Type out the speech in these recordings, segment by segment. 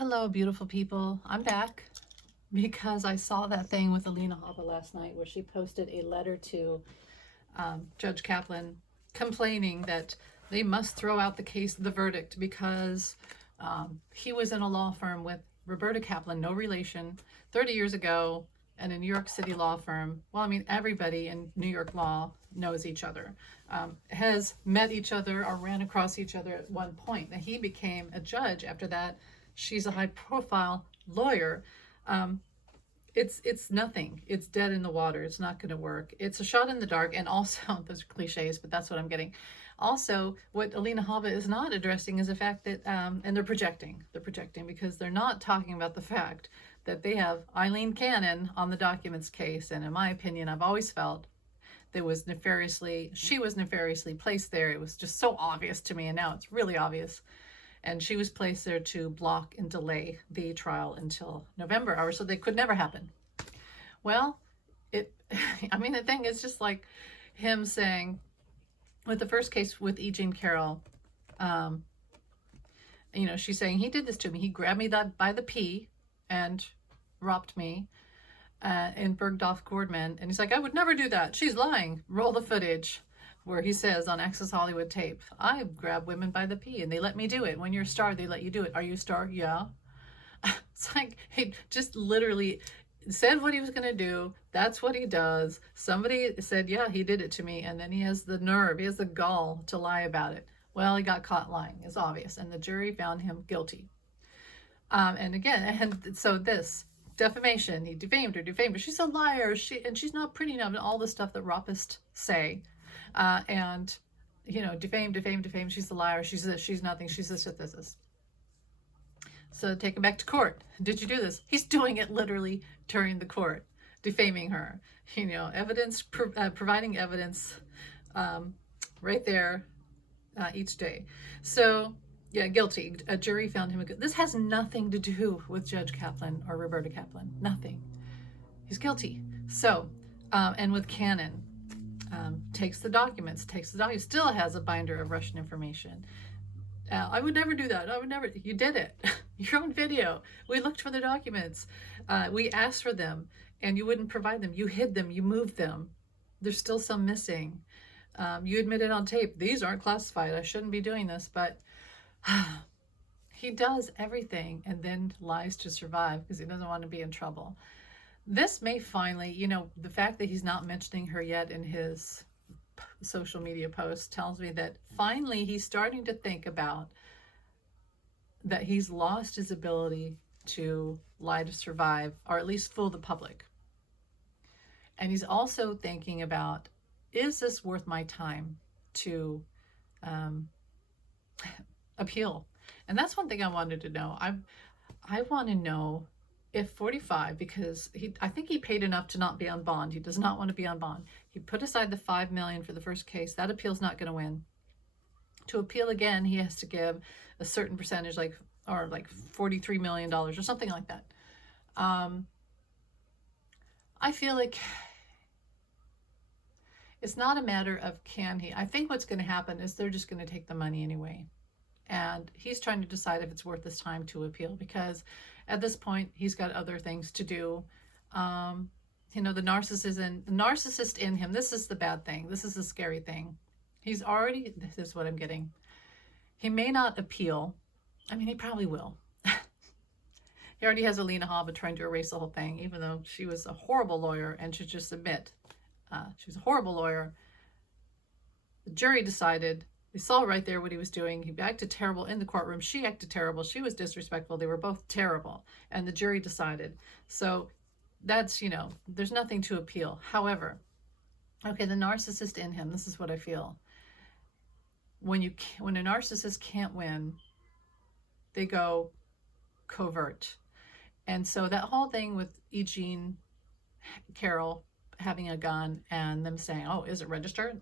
Hello, beautiful people. I'm back because I saw that thing with Alina Habba last night where she posted a letter to Judge Kaplan complaining that they must throw out the verdict because he was in a law firm with Roberta Kaplan, no relation, 30 years ago, and a New York City law firm. Well, I mean, everybody in New York law knows each other, has met each other or ran across each other at one point. And he became a judge after that. She's a high profile lawyer. Um, it's nothing. It's dead in the water. It's not going to work. It's a shot in the dark. And also, those are cliches, but that's what I'm getting. Also, what Alina Habba is not addressing is the fact that, and they're projecting because they're not talking about the fact that they have Eileen Cannon on the documents case. And in my opinion, I've always felt she was nefariously placed there. It was just so obvious to me. And now it's really obvious. And she was placed there to block and delay the trial until November, or so they could never happen. Well, I mean, the thing is just like him saying, with the first case with E. Jean Carroll, she's saying, he did this to me. He grabbed me by the pee and robbed me in Bergdorf Gourdman. And he's like, I would never do that. She's lying. Roll the footage. Where he says on Access Hollywood tape, I grab women by the pee and they let me do it. When you're a star, they let you do it. Are you a star? Yeah. It's like he just literally said what he was going to do. That's what he does. Somebody said, yeah, he did it to me. And then he has the nerve, he has the gall to lie about it. Well, he got caught lying. It's obvious. And the jury found him guilty. And so this defamation, he defamed her. She's a liar. She's not pretty enough, and all the stuff that rapists say. Defame. She's a liar. She's this. She's nothing. She's this. So take him back to court. Did you do this? He's doing it literally during the court, defaming her. Providing evidence, right there, each day. So yeah, guilty. A jury found him. This has nothing to do with Judge Kaplan or Roberta Kaplan. Nothing. He's guilty. So, and with Cannon. Takes the documents, still has a binder of Russian information. I would never do that. You did it. Your own video. We looked for the documents. We asked for them and you wouldn't provide them. You hid them, you moved them. There's still some missing. You admitted on tape, these aren't classified. I shouldn't be doing this, but he does everything and then lies to survive because he doesn't want to be in trouble. This may finally, the fact that he's not mentioning her yet in his social media posts tells me that finally he's starting to think about that he's lost his ability to lie to survive, or at least fool the public. And he's also thinking about, is this worth my time to appeal? And that's one thing I wanted to know. I want to know if 45, because I think he paid enough to not be on bond. He does not want to be on bond. He put aside the $5 million for the first case. That appeal's not going to win. To appeal again, he has to give a certain percentage, like $43 million or something like that. I feel like it's not a matter of can he. I think what's going to happen is they're just going to take the money anyway. And he's trying to decide if it's worth his time to appeal, because at this point he's got other things to do. The narcissist in him, this is the bad thing. This is the scary thing. This is what I'm getting. He may not appeal. I mean, he probably will. He already has Alina Habba trying to erase the whole thing, even though she was a horrible lawyer and should just admit she was a horrible lawyer. The jury decided. They saw right there what he was doing. He acted terrible in the courtroom. She acted terrible. She was disrespectful. They were both terrible. And the jury decided. So that's, there's nothing to appeal. However, okay, the narcissist in him, this is what I feel. When a narcissist can't win, they go covert. And so that whole thing with E. Jean Carroll having a gun and them saying, oh, is it registered?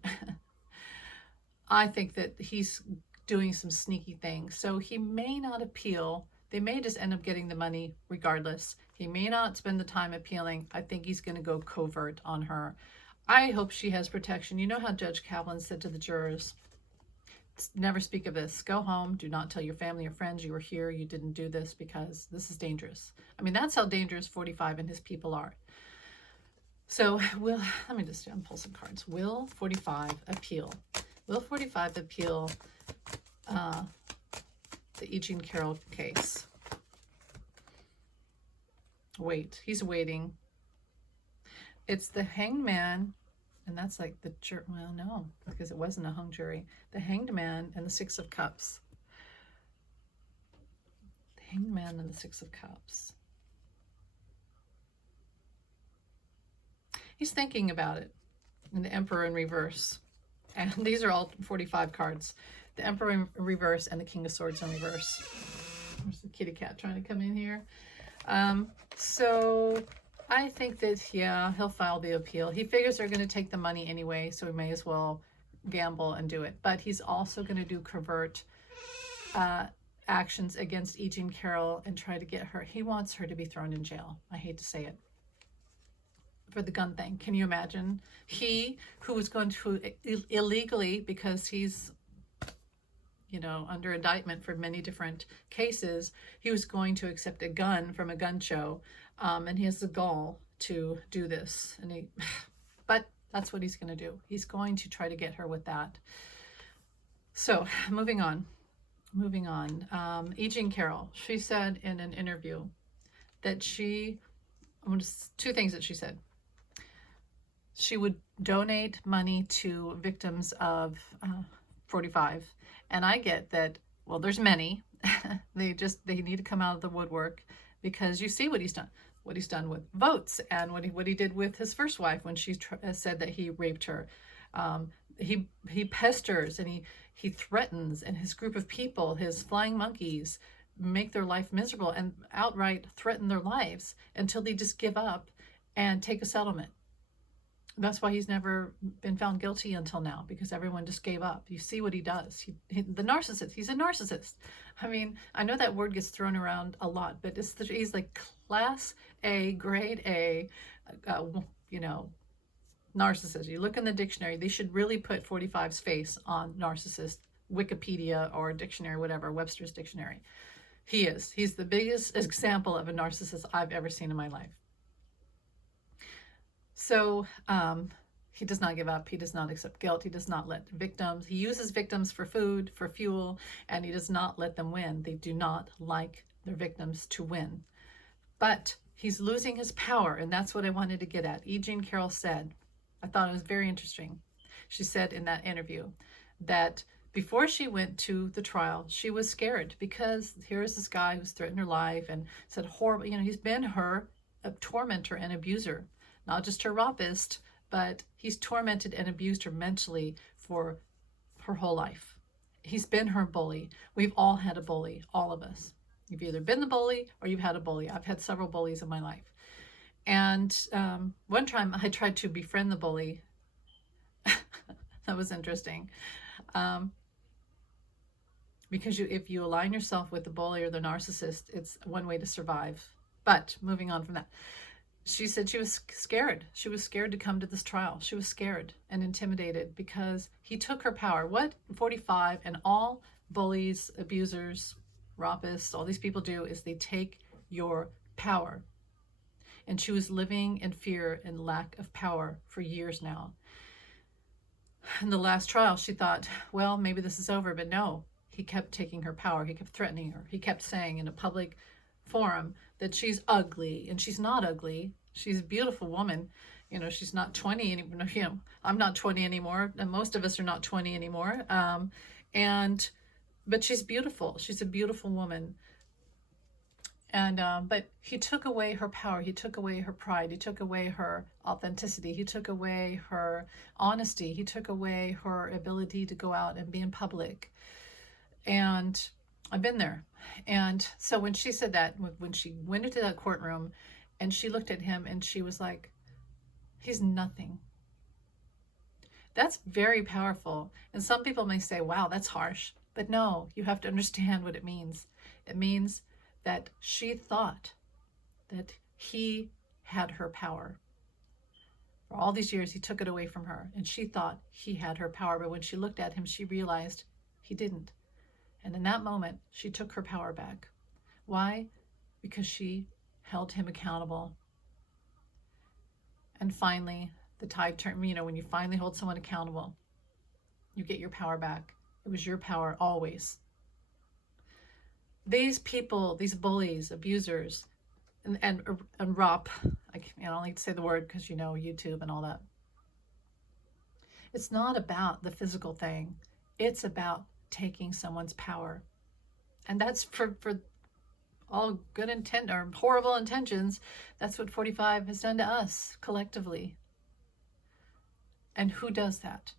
I think that he's doing some sneaky things. So he may not appeal. They may just end up getting the money regardless. He may not spend the time appealing. I think he's going to go covert on her. I hope she has protection. You know how Judge Kaplan said to the jurors, never speak of this. Go home. Do not tell your family or friends you were here. You didn't do this because this is dangerous. I mean, that's how dangerous 45 and his people are. So let me just pull some cards. Will 45 appeal? Will 45 appeal the E. Jean Carroll case? Wait, he's waiting. It's the Hanged Man, and that's like the well, no, because it wasn't a hung jury. The Hanged Man and the Six of Cups. The Hanged Man and the Six of Cups. He's thinking about it. And the Emperor in reverse. And these are all 45 cards. The Emperor in reverse and the King of Swords in reverse. There's the kitty cat trying to come in here. So I think that, yeah, he'll file the appeal. He figures they're going to take the money anyway, so he may as well gamble and do it. But he's also going to do covert actions against E. Jean Carroll and try to get her. He wants her to be thrown in jail. I hate to say it. For the gun thing. Can you imagine? He, who was going to illegally, because he's, you know, under indictment for many different cases, he was going to accept a gun from a gun show, and he has the gall to do this. And but that's what he's going to do. He's going to try to get her with that. So, moving on. E. Jean Carroll, she said in an interview that two things that she said. She would donate money to victims of 45. And I get that, well, there's many. they need to come out of the woodwork, because you see what he's done. What he's done with votes, and what he did with his first wife when she said that he raped her. He pesters and he threatens, and his group of people, his flying monkeys, make their life miserable and outright threaten their lives until they just give up and take a settlement. That's why he's never been found guilty until now, because everyone just gave up. You see what he does. The narcissist. He's a narcissist. I mean, I know that word gets thrown around a lot, but he's like class A, grade A, you know, narcissist. You look in the dictionary, they should really put 45's face on narcissist, Wikipedia or dictionary, whatever, Webster's dictionary. He's the biggest example of a narcissist I've ever seen in my life. So he does not give up. He does not accept guilt. He does not let victims. He uses victims for food, for fuel, and he does not let them win. They do not like their victims to win. But he's losing his power, and that's what I wanted to get at. E. Jean Carroll said, I thought it was very interesting. She said in that interview that before she went to the trial, she was scared, because here's this guy who's threatened her life and said horrible, you know, he's been her a tormentor and abuser. Not just her rapist, but he's tormented and abused her mentally for her whole life. He's been her bully. We've all had a bully, all of us. You've either been the bully or you've had a bully. I've had several bullies in my life. And one time I tried to befriend the bully. That was interesting. Because if you align yourself with the bully or the narcissist, it's one way to survive. But moving on from that. She said she was scared. She was scared to come to this trial. She was scared and intimidated because he took her power. What 45 and all bullies, abusers, rapists, all these people do is they take your power. And she was living in fear and lack of power for years now. In the last trial, she thought, well, maybe this is over. But no, he kept taking her power. He kept threatening her. He kept saying in a public forum that she's ugly, and she's not ugly. She's a beautiful woman. You know, she's not 20 anymore. You know, I'm not 20 anymore, and most of us are not 20 anymore. But she's beautiful. She's a beautiful woman. And but he took away her power. He took away her pride. He took away her authenticity. He took away her honesty. He took away her ability to go out and be in public. And I've been there. And so when she said that, when she went into that courtroom and she looked at him and she was like, he's nothing. That's very powerful. And some people may say, wow, that's harsh. But no, you have to understand what it means. It means that she thought that he had her power. For all these years, he took it away from her. And she thought he had her power. But when she looked at him, she realized He didn't. And in that moment, she took her power back. Why? Because she held him accountable. And finally, the tide turned. When you finally hold someone accountable, you get your power back. It was your power always. These people, these bullies, abusers, and ROP, I don't like to say the word because YouTube and all that. It's not about the physical thing. It's about taking someone's power. And that's for all good intent or horrible intentions. That's what 45 has done to us collectively. And who does that?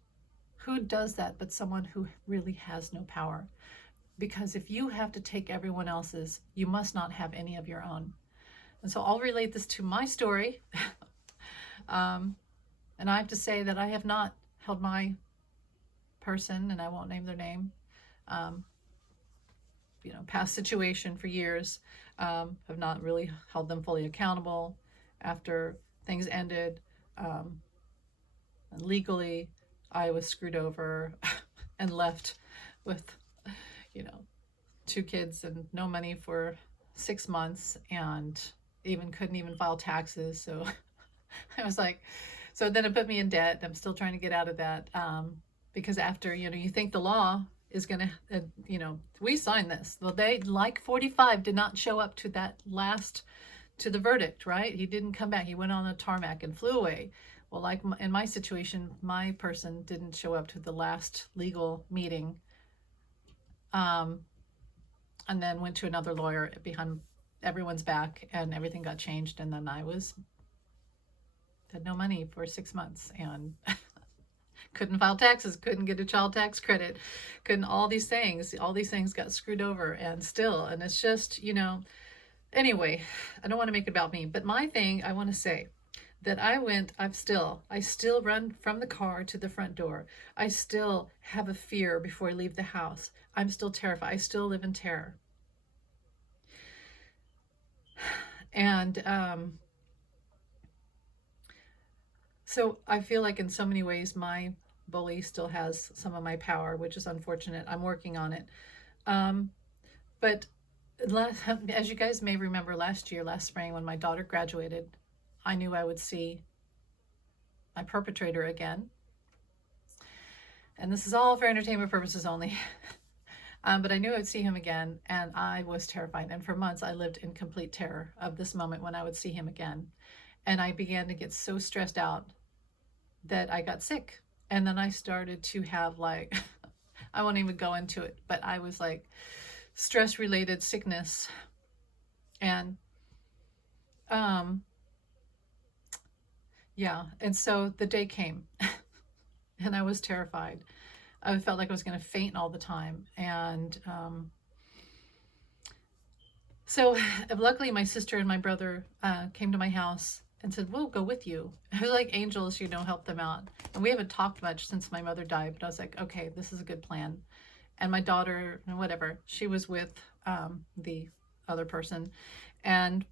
Who does that but someone who really has no power? Because if you have to take everyone else's, you must not have any of your own. And so I'll relate this to my story. And I have to say that I have not held my person, and I won't name their name, past situation for years, have not really held them fully accountable after things ended. And legally, I was screwed over and left with, 2 kids and no money for 6 months, and couldn't even file taxes. So I was like, so then it put me in debt. I'm still trying to get out of that, because after, you think the law is going to, we signed this. Well, they, like 45, did not show up to the verdict, right? He didn't come back. He went on the tarmac and flew away. Well, like in my situation, my person didn't show up to the last legal meeting, and then went to another lawyer behind everyone's back, and everything got changed. And then I had no money for 6 months, and couldn't file taxes, couldn't get a child tax credit, couldn't all these things got screwed over, and it's just, anyway, I don't want to make it about me, but my thing, I want to say that I still run from the car to the front door. I still have a fear before I leave the house. I'm still terrified. I still live in terror. And, so I feel like in so many ways, my bully still has some of my power, which is unfortunate. I'm working on it. But as you guys may remember, last spring, when my daughter graduated, I knew I would see my perpetrator again. And this is all for entertainment purposes only. But I knew I would see him again, and I was terrified. And for months, I lived in complete terror of this moment when I would see him again. And I began to get so stressed out that I got sick. And then I started to have I won't even go into it, but I was like stress-related sickness. And yeah, and so the day came and I was terrified. I felt like I was going to faint all the time. And so luckily my sister and my brother came to my house and said, we'll go with you. It was like angels, help them out. And we haven't talked much since my mother died, but I was like, okay, this is a good plan. And my daughter, whatever, she was with the other person. And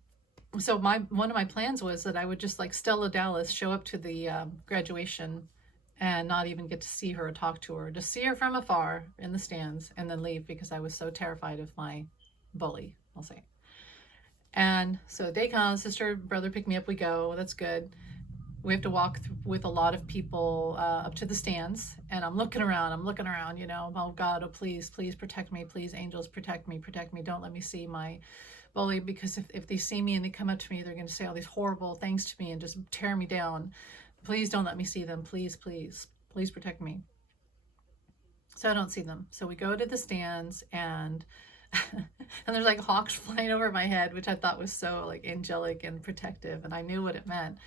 so one of my plans was that I would just like Stella Dallas show up to the graduation and not even get to see her or talk to her, just see her from afar in the stands and then leave, because I was so terrified of my bully, I'll say. And so the day comes, sister, brother pick me up, we go, that's good. We have to walk with a lot of people up to the stands, and I'm looking around, oh God, oh please protect me, please angels, protect me, don't let me see my bully, because if they see me and they come up to me, they're going to say all these horrible things to me and just tear me down. Please don't let me see them, please protect me. So I don't see them. So we go to the stands, and and there's like hawks flying over my head, which I thought was so like angelic and protective, and I knew what it meant.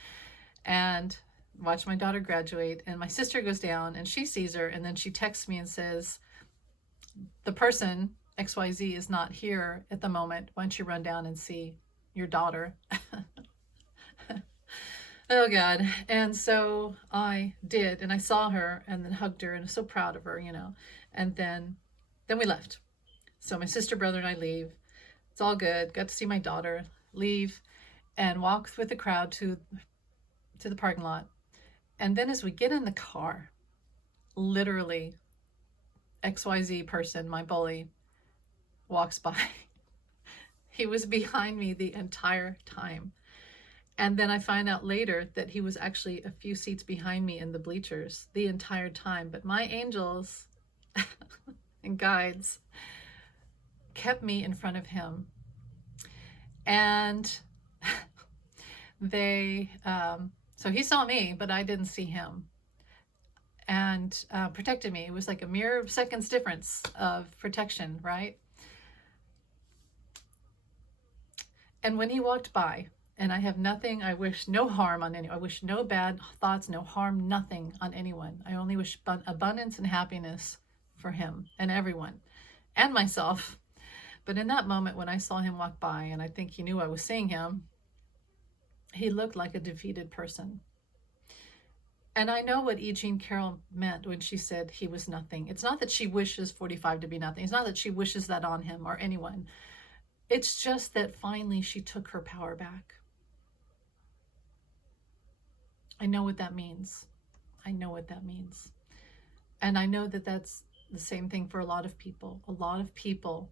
And watch my daughter graduate, and my sister goes down and she sees her, and then she texts me and says, the person XYZ is not here at the moment. Why don't you run down and see your daughter? Oh God. And so I did, and I saw her and then hugged her and was so proud of her, and then we left. So my sister, brother, and I leave. It's all good. Got to see my daughter, leave, and walk with the crowd to the parking lot. And then as we get in the car, literally XYZ person, my bully, walks by. He was behind me the entire time. And then I find out later that he was actually a few seats behind me in the bleachers the entire time. But my angels and guides kept me in front of him. And so he saw me, but I didn't see him. And protected me. It was like a mere seconds difference of protection, right? And when he walked by, and I have nothing, I wish no harm on anyone. I wish no bad thoughts, no harm, nothing on anyone. I only wish abundance and happiness for him and everyone and myself. But in that moment when I saw him walk by, and I think he knew I was seeing him, he looked like a defeated person. And I know what E. Jean Carroll meant when she said he was nothing. It's not that she wishes 45 to be nothing. It's not that she wishes that on him or anyone. It's just that finally she took her power back. I know what that means. I know what that means. And I know that that's the same thing for a lot of people. A lot of people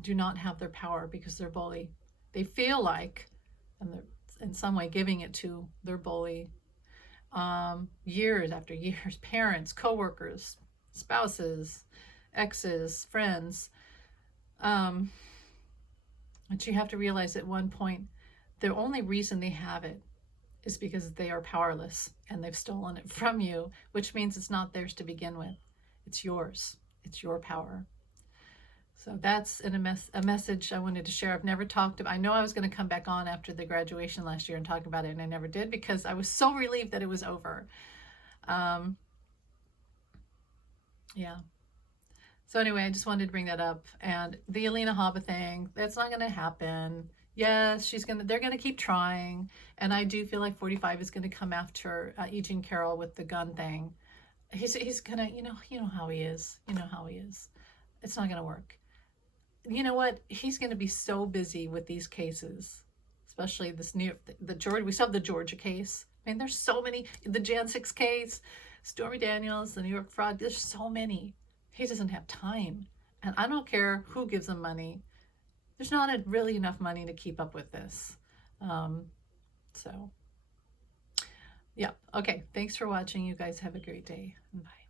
do not have their power because they're bullied. They feel like, and they're in some way giving it to their bully, years after years, parents, coworkers, spouses, exes, friends. But you have to realize at one point, the only reason they have it is because they are powerless and they've stolen it from you, which means it's not theirs to begin with. It's yours. It's your power. So that's a message I wanted to share. I've never talked about. I know I was going to come back on after the graduation last year and talk about it, and I never did because I was so relieved that it was over. Yeah. So anyway, I just wanted to bring that up. And the Alina Habba thing, that's not going to happen. Yes, they're going to keep trying. And I do feel like 45 is going to come after E. Jean Carroll with the gun thing. He's going to, you know how he is. You know how he is. It's not going to work. You know what? He's going to be so busy with these cases, especially this Georgia. We still have the Georgia case. I mean, there's so many. The Jan 6 case, Stormy Daniels, the New York fraud. There's so many. He doesn't have time. And I don't care who gives him money. There's not really enough money to keep up with this. So, yeah. Okay. Thanks for watching. You guys have a great day. Bye.